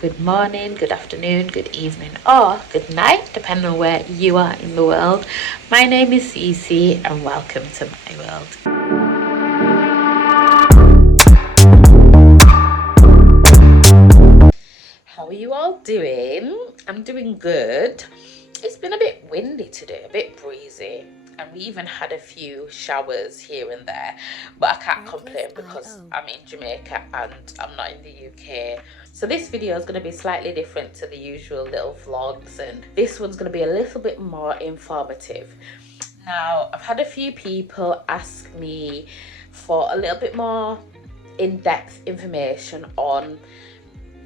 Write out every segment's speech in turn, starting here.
good morning, good afternoon, good evening, or good night, depending on where you are in the world. My name is Cece, and welcome to my world. How are you all doing? I'm doing good. It's been a bit windy today, a bit breezy, and we even had a few showers here and there, but I can't complain because I'm in Jamaica and I'm not in the UK. So this video is going to be slightly different to the usual little vlogs, and this one's going to be a little bit more informative. Now, I've had a few people ask me for a little bit more in-depth information on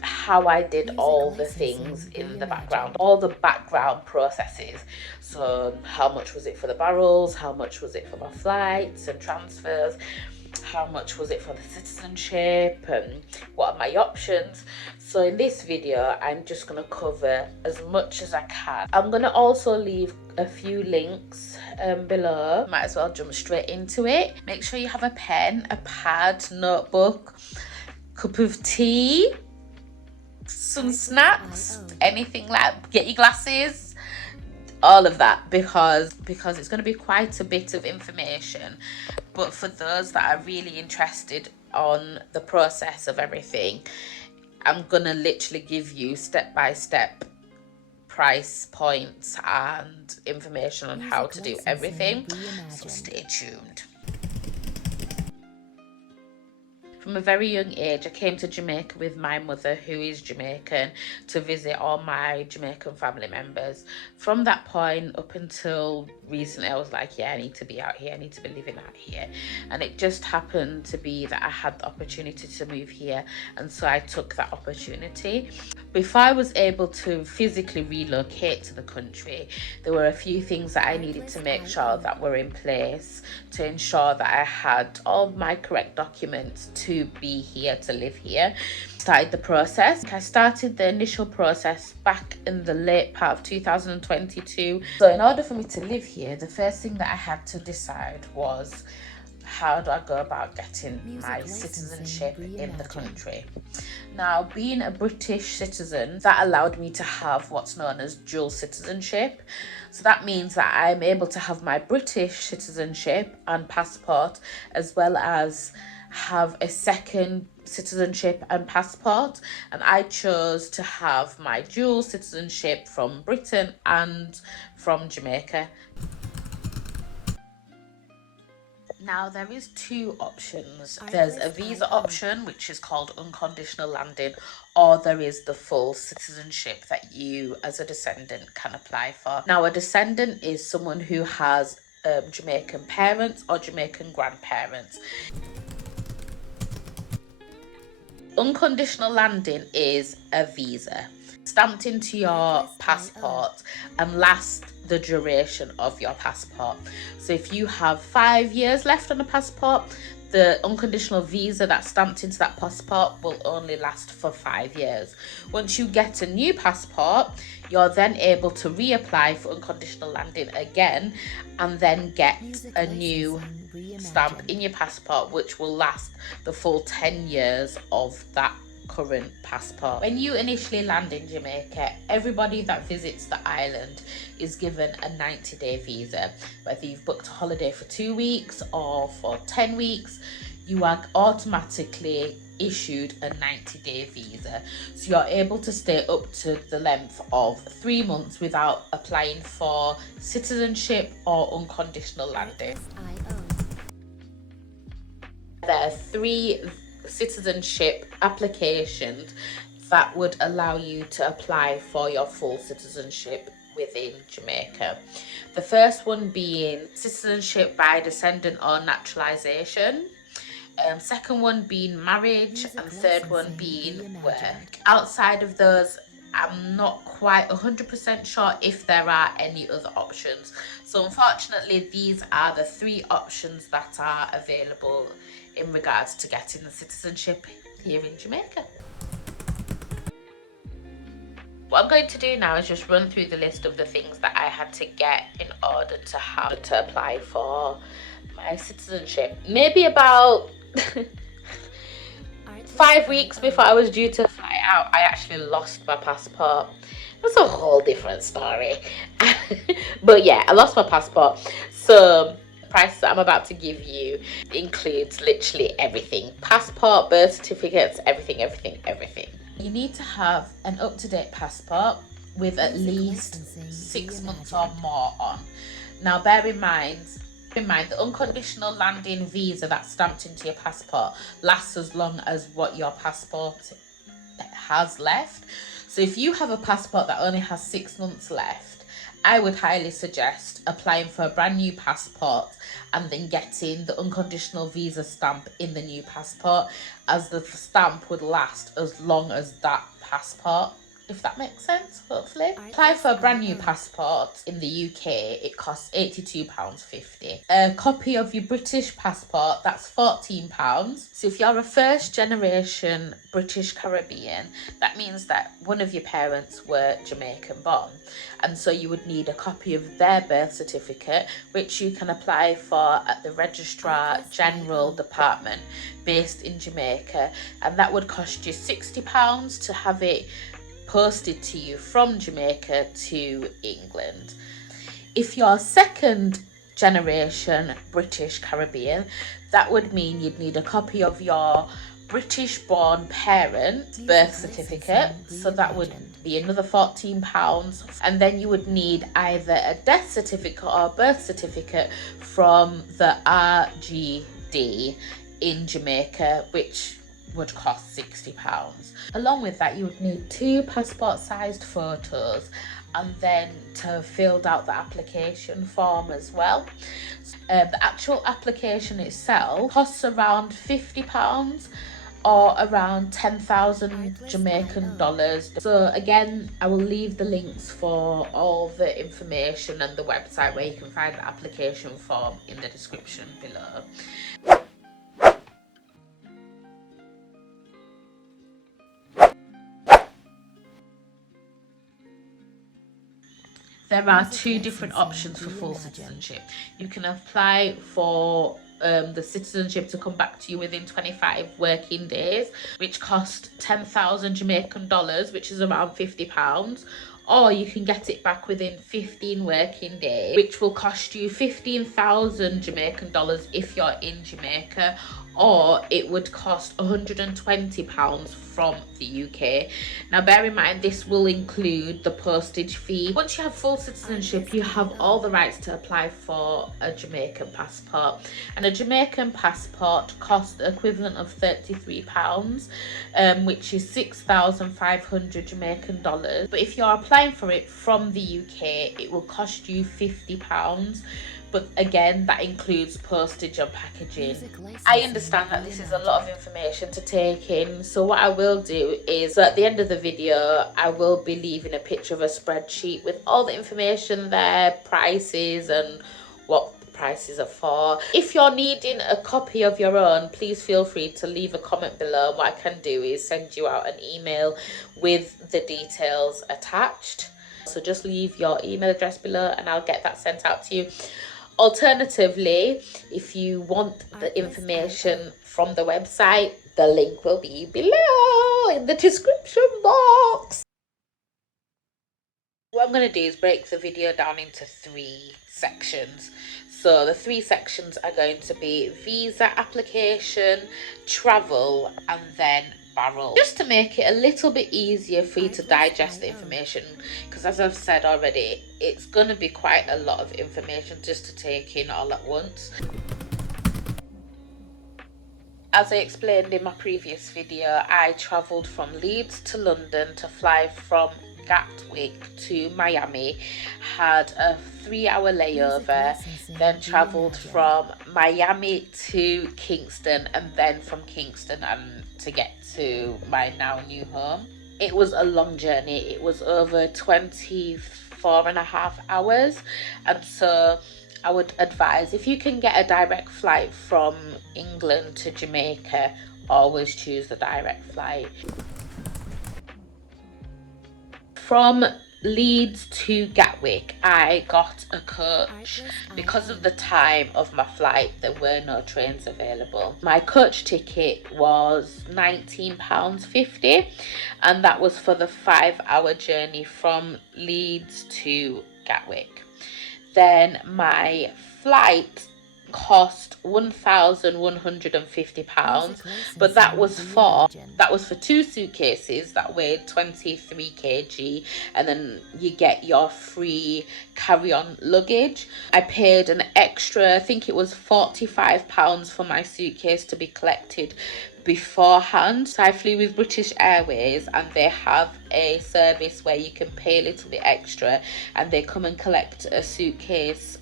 how I did all the things in the background, all the background processes. So how much was it for the barrels, how much was it for my flights and transfers, how much was it for the citizenship, and what are my options. So in this video I'm just going to cover as much as I can. I'm going to also leave a few links below. Might as well jump straight into it. Make sure you have a pen, a pad, notebook, cup of tea, some snacks, anything like, get your glasses, all of that, because it's going to be quite a bit of information. But for those that are really interested on the process of everything, I'm going to literally give you step-by-step price points and information on how to do everything, so stay tuned. From a very young age, I came to Jamaica with my mother, who is Jamaican, to visit all my Jamaican family members. From that point up until recently, I was like, yeah, I need to be out here. I need to be living out here. And it just happened to be that I had the opportunity to move here. And so I took that opportunity. Before I was able to physically relocate to the country, there were a few things that I needed to make sure that were in place to ensure that I had all my correct documents to be here, to live here. Started the process. I started the initial process back in the late part of 2022. So in order for me to live here, the first thing that I had to decide was, how do I go about getting my citizenship in the country? Now, being a British citizen, that allowed me to have what's known as dual citizenship. So that means that I'm able to have my British citizenship and passport, as well as have a second citizenship and passport. And I chose to have my dual citizenship from Britain and from Jamaica. Now, there is two options. There's a visa option, which is called Unconditional Landing, or there is the full citizenship that you as a descendant can apply for. Now, a descendant is someone who has Jamaican parents or Jamaican grandparents. Unconditional landing is a visa stamped into your passport and lasts the duration of your passport. So if you have 5 years left on the passport, the unconditional visa that's stamped into that passport will only last for 5 years. Once you get a new passport, you're then able to reapply for unconditional landing again, and then get a new stamp in your passport, which will last the full 10 years of that current passport. When you initially land in Jamaica, everybody that visits the island is given a 90-day visa. Whether you've booked a holiday for 2 weeks or for 10 weeks, you are automatically issued a 90-day visa. So you're able to stay up to the length of 3 months without applying for citizenship or unconditional landing. There are 3 citizenship applications that would allow you to apply for your full citizenship within Jamaica. The first one being citizenship by descendant or naturalization. Second one being marriage, and third one being work. Outside of those, I'm not quite 100% sure if there are any other options. So unfortunately, these are the 3 options that are available in regards to getting the citizenship here in Jamaica. What I'm going to do now is just run through the list of the things that I had to get in order to have to apply for my citizenship. Maybe about 5 weeks before I was due to fly out, I actually lost my passport. That's a whole different story. But yeah, I lost my passport. So the price that I'm about to give you includes literally everything. Passport, birth certificates, everything, everything, everything. You need to have an up-to-date passport with at least 6 months or more on. Now bear in mind the unconditional landing visa that's stamped into your passport lasts as long as what your passport has left. So if you have a passport that only has 6 months left, I would highly suggest applying for a brand new passport and then getting the unconditional visa stamp in the new passport, as the stamp would last as long as that passport, if that makes sense, hopefully. Apply for a brand new passport in the UK, it costs £82.50. A copy of your British passport, that's £14. So if you're a first generation British Caribbean, that means that one of your parents were Jamaican born. And so you would need a copy of their birth certificate, which you can apply for at the Registrar General Department based in Jamaica. And that would cost you £60 to have it posted to you from Jamaica to England. If you're second generation British Caribbean, that would mean you'd need a copy of your British born parent birth certificate, so that would be another £14. And then you would need either a death certificate or birth certificate from the RGD in Jamaica, which would cost £60. Along with that, you would need 2 passport sized photos, and then to fill out the application form as well. The actual application itself costs around £50 or around 10,000 Jamaican dollars. So again, I will leave the links for all the information and the website where you can find the application form in the description below. There are 2 different options for full citizenship. You can apply for the citizenship to come back to you within 25 working days, which cost 10,000 Jamaican dollars, which is around £50. Or you can get it back within 15 working days, which will cost you 15,000 Jamaican dollars if you're in Jamaica, or it would cost £120 from the UK. Now bear in mind, this will include the postage fee. Once you have full citizenship, you have all the rights to apply for a Jamaican passport, and a Jamaican passport costs the equivalent of £33, which is 6,500 Jamaican dollars. But if you're applying for it from the UK, it will cost you £50. But again, that includes postage and packaging. I understand that this is a lot of information to take in, so what I will do is at the end of the video, I will be leaving a picture of a spreadsheet with all the information there, prices and what prices are for. If you're needing a copy of your own, please feel free to leave a comment below. What I can do is send you out an email with the details attached. So just leave your email address below and I'll get that sent out to you. Alternatively, if you want the information from the website, the link will be below in the description box. What I'm going to do is break the video down into 3 sections. So the 3 sections are going to be visa application, travel, and then barrel, just to make it a little bit easier for you to digest the information, because as I've said already, it's going to be quite a lot of information just to take in all at once. As I explained in my previous video, I travelled from Leeds to London to fly from Gatwick to Miami, had a 3-hour layover, then travelled from Miami to Kingston, and then from Kingston to get to my now new home. It was a long journey. It was over 24.5 hours, and so I would advise, if you can get a direct flight from England to Jamaica, always choose the direct flight. From Leeds to Gatwick, I got a coach. Because of the time of my flight, there were no trains available. My coach ticket was £19.50, and that was for the 5-hour journey from Leeds to Gatwick. Then my flight cost £1,150, but that was for 2 suitcases that weighed 23 kg, and then you get your free carry-on luggage. I paid an extra, I think it was £45 for my suitcase to be collected beforehand. So I flew with British Airways, and they have a service where you can pay a little bit extra and they come and collect a suitcase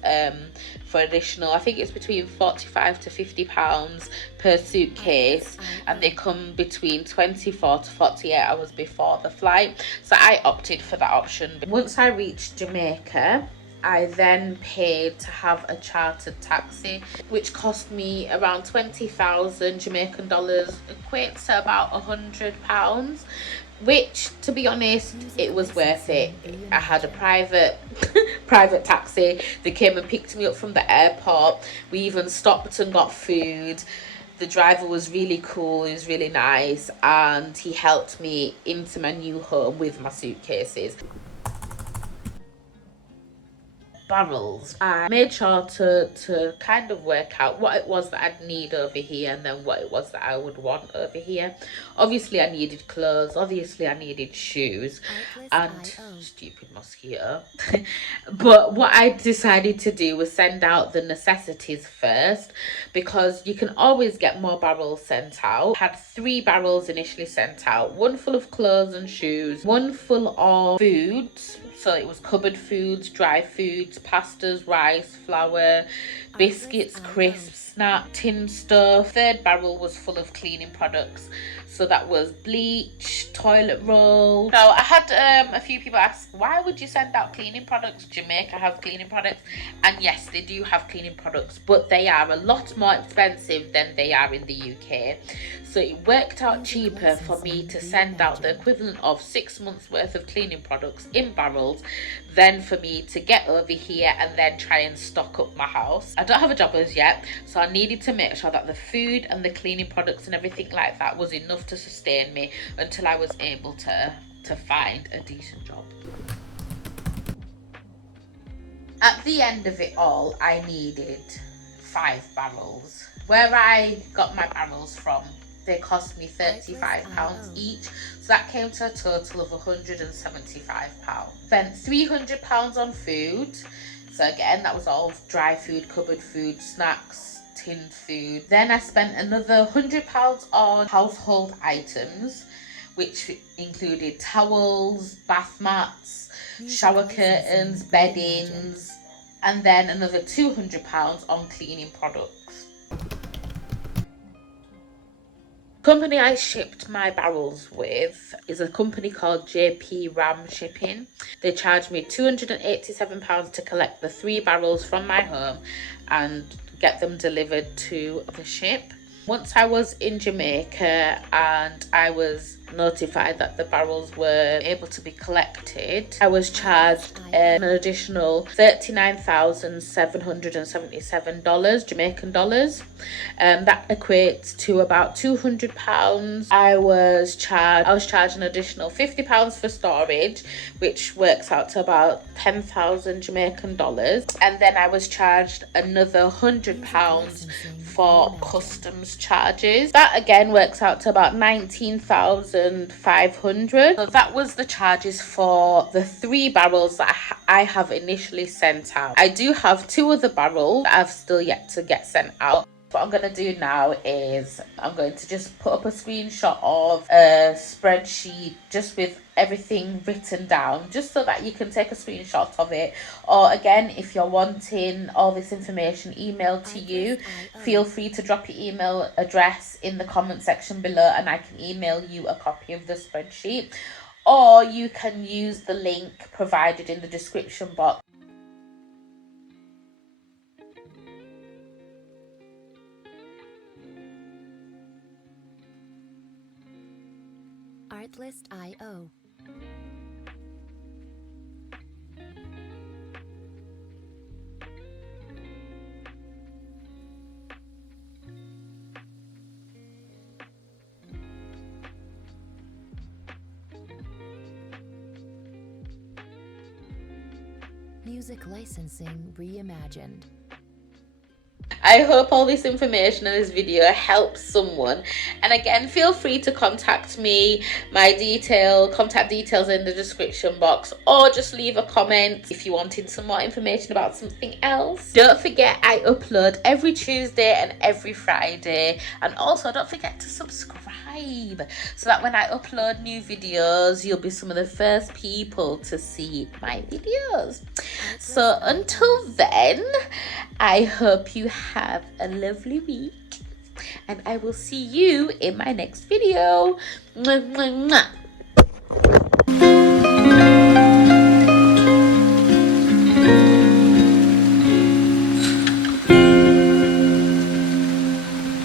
for additional, I think it's between £45 to £50 per suitcase, and they come between 24 to 48 hours before the flight. So I opted for that option. Once I reached Jamaica, I then paid to have a chartered taxi, which cost me around 20,000 Jamaican dollars, equates to about £100, which, to be honest, it was worth it. I had a private taxi. They came and picked me up from the airport. We even stopped and got food. The driver was really cool, he was really nice, and he helped me into my new home with my suitcases. Barrels, I made sure to kind of work out what it was that I'd need over here, and then what it was that I would want over here. Obviously I needed clothes, obviously I needed shoes, and stupid mosquito. But what I decided to do was send out the necessities first, because you can always get more barrels sent out. I had 3 barrels initially sent out, one full of clothes and shoes, one full of foods. So it was cupboard foods, dry foods, pastas, rice, flour, biscuits, crisps, snack, tin stuff. 3rd barrel was full of cleaning products. So that was bleach, toilet roll. Now I had a few people ask, why would you send out cleaning products? Jamaica has cleaning products, and yes, they do have cleaning products, but they are a lot more expensive than they are in the UK. So it worked out cheaper for me to send out the equivalent of 6 months worth of cleaning products in barrels than for me to get over here and then try and stock up my house. I don't have a job as yet, so I needed to make sure that the food and the cleaning products and everything like that was enough to sustain me until I was able to find a decent job. At the end of it all, I needed 5 barrels. Where I got my barrels from, they cost me £35 each, so that came to a total of £175. Spent £300 on food, so again that was all dry food, cupboard food, snacks, tinned food. Then I spent another £100 on household items, which included towels, bath mats, shower curtains, beddings, and then another £200 on cleaning products. Company I shipped my barrels with is a company called JP Ram Shipping. They charged me £287 to collect the 3 barrels from my home and get them delivered to the ship. Once I was in Jamaica and I was notified that the barrels were able to be collected, I was charged an additional $39,777 Jamaican dollars. That equates to about £200. I was charged an additional £50 for storage, which works out to about 10,000 Jamaican dollars, and then I was charged another £100 for customs charges. That again works out to about 19,500. So that was the charges for the 3 barrels that I have initially sent out. I do have 2 other barrels that I've still yet to get sent out. What I'm going to do now is I'm going to just put up a screenshot of a spreadsheet just with everything written down, just so that you can take a screenshot of it. Or again, if you're wanting all this information emailed to you, feel free to drop your email address in the comment section below and I can email you a copy of the spreadsheet. Or you can use the link provided in the description box. Artlist.io. Music licensing reimagined. I hope all this information in this video helps someone, and again, feel free to contact me. My contact details in the description box, or just leave a comment if you wanted some more information about something else. Don't forget, I upload every Tuesday and every Friday, and also don't forget to subscribe so that when I upload new videos, you'll be some of the first people to see my videos. So until then, I hope you have a lovely week, and I will see you in my next video. Mwah, mwah, mwah.